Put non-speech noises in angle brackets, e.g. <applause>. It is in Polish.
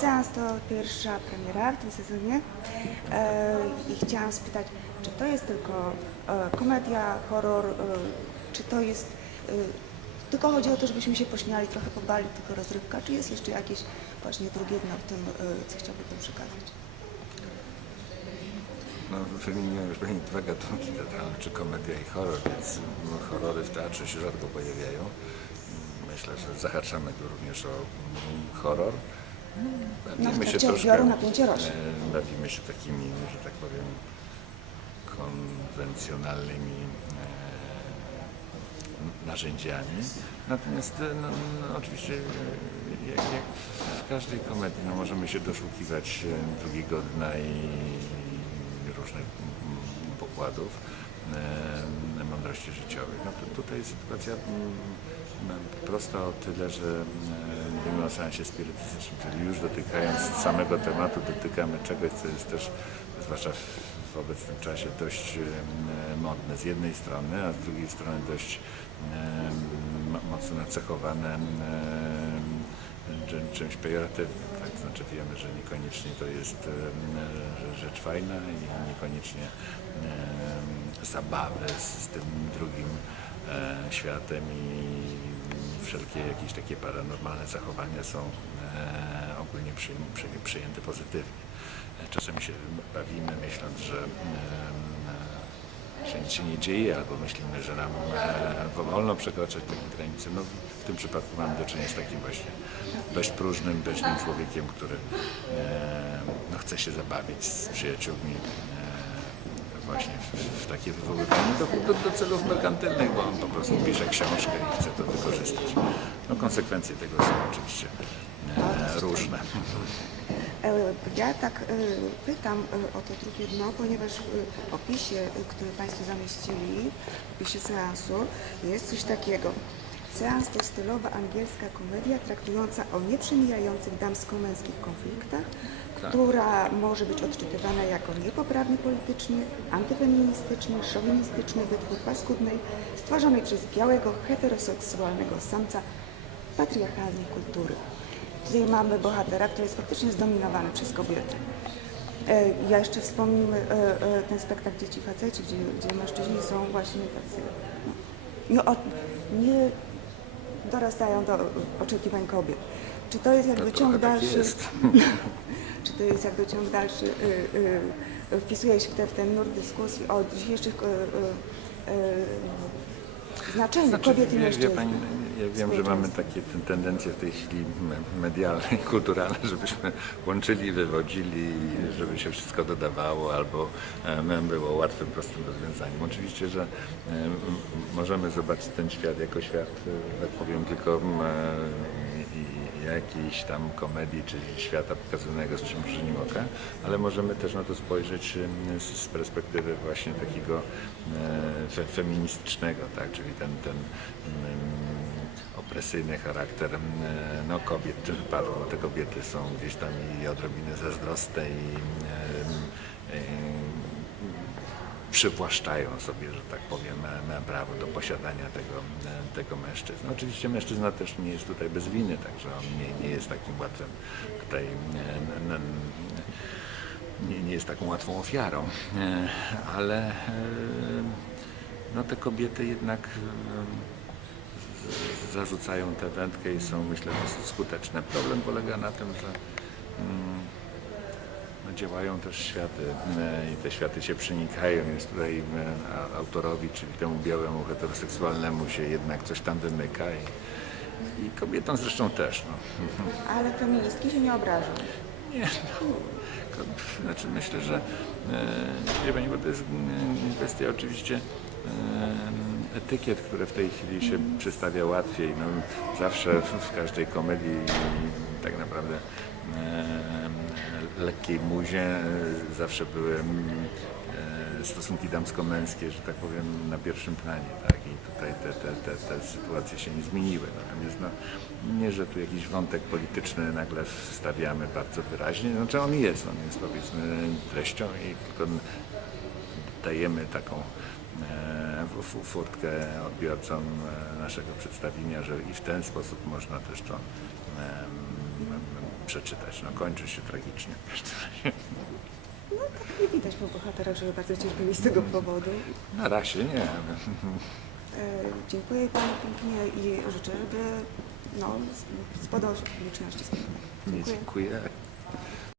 Seans to pierwsza premiera w tym sezonie e, i chciałam spytać, czy to jest tylko e, komedia, horror, e, czy to jest tylko chodzi o to, żebyśmy się pośmiali, trochę pobali, tylko rozrywka, czy jest jeszcze jakieś właśnie drugie dno w tym, co chciałby tym przekazać? No, wymieniłem już pewnie dwa gatunki teatralne, czy komedia i horror, więc no, horrory w teatrze się rzadko pojawiają. Myślę, że zahaczamy tu również o mm, horror. Odbioru napięcie rośnie. e, bawimy się takimi, że tak powiem, konwencjonalnymi e, narzędziami. Natomiast e, no, no, oczywiście e, jak, jak w każdej komedii no, możemy się doszukiwać e, drugiego dna i różnych mm, pokładów mądrości życiowej. No to tutaj sytuacja mm, prosta o tyle, że e, mówimy o seansie spirytystycznym, czyli już dotykając samego tematu dotykamy czegoś, co jest też, zwłaszcza w, obecnym czasie, dość e, modne z jednej strony, a z drugiej strony dość e, mo- mocno nacechowane e, czym- czymś pejoratywnym. Tak? Znaczy wiemy, że niekoniecznie to jest e, rzecz fajna i niekoniecznie zabawy z, tym drugim e, światem i wszelkie jakieś takie paranormalne zachowania są e, ogólnie przy, przy, przyjęte pozytywnie. E, Czasem się bawimy myśląc, że e, nic się nie dzieje, albo myślimy, że nam e, wolno przekraczać takie granice. No, w tym przypadku mamy do czynienia z takim właśnie dość próżnym, beźnym człowiekiem, który e, no, chce się zabawić z przyjaciółmi e, właśnie w, w takie wywoływanie do, do, do celów merkantylnych, bo on po prostu pisze książkę i chce to wykorzystać. No, konsekwencje tego są oczywiście e, różne. E, Ja tak e, pytam e, o to drugie dno, ponieważ w opisie, który Państwo zamieścili, w opisie seansu, jest coś takiego. Seans to stylowa angielska komedia traktująca o nieprzemijających damsko-męskich konfliktach, Tak. która może być odczytywana jako niepoprawny politycznie, antyfeministyczny, szowinistyczny wytwór paskudnej, stworzonej przez białego, heteroseksualnego samca patriarchalnej kultury. Tutaj mamy bohatera, który jest faktycznie zdominowany przez kobiety. E, Ja jeszcze wspomnimy e, e, ten spektakl Dzieci Faceci, gdzie, gdzie mężczyźni są właśnie tacy, no, nie dorastają do oczekiwań kobiet. Czy to jest jakby No, ciąg tak dalszy? jest. <laughs> Czy to jest jakby ciąg dalszy? Y, y, wpisuje się w, te, w ten nurt dyskusji o dzisiejszych y, y, y, znaczeniu Znaczy, kobiet i mężczyzn. Ja wiem, że mamy takie ten- tendencje w tej chwili me- medialne i kulturalne, <laughs> żebyśmy łączyli, wywodzili, żeby się wszystko dodawało albo em, było łatwym, prostym rozwiązaniem. Oczywiście, że em, możemy zobaczyć ten świat jako świat, e, tak powiem, tylko jakiejś tam komedii czy świata pokazanego z przymrużeniem oka, ale możemy też na to spojrzeć z, perspektywy właśnie takiego e, fe, feministycznego, tak? czyli ten, ten opresyjny charakter no, kobiet w tym wypadku. Te kobiety są gdzieś tam i odrobinę zazdrosne i em, przywłaszczają sobie, że tak powiem, e, e, prawo do posiadania tego, e, tego mężczyzny. Oczywiście mężczyzna też nie jest tutaj bez winy, także on nie, nie jest takim łatwym tutaj, e, nie, nie jest taką łatwą ofiarą, e, ale e, no, te kobiety jednak e, zarzucają tę wędkę i są myślę dosyć skuteczne. Problem polega na tym, że mm, no, działają też światy e, i te światy się przenikają. Jest tutaj a- autorowi, czyli temu białemu heteroseksualnemu się jednak coś tam wymyka i, i kobietom zresztą też. No. Ale feministki się nie obrażą. Nie, no, znaczy myślę, że e, wie pani, bo to jest mm, kwestia oczywiście etykiet, które w tej chwili się przedstawia łatwiej. No, zawsze w, każdej komedii tak naprawdę lekkiej muzie e, zawsze były stosunki damsko-męskie, że tak powiem, na pierwszym planie, tak? I tutaj te, te, te, te sytuacje się nie zmieniły. Natomiast no, nie, że tu jakiś wątek polityczny nagle wstawiamy bardzo wyraźnie, znaczy on jest, on jest powiedzmy treścią i tylko dajemy taką e, fu- fu- furtkę odbiorcom e, naszego przedstawienia, że i w ten sposób można też to przeczytać. No kończy się tragicznie. w każdym razie. No tak nie widać po bohaterach, żeby bardzo cierpieli z tego powodu. Na razie nie. E, dziękuję Panu pięknie i życzę, żeby no, spodobał się publiczności. Nie dziękuję.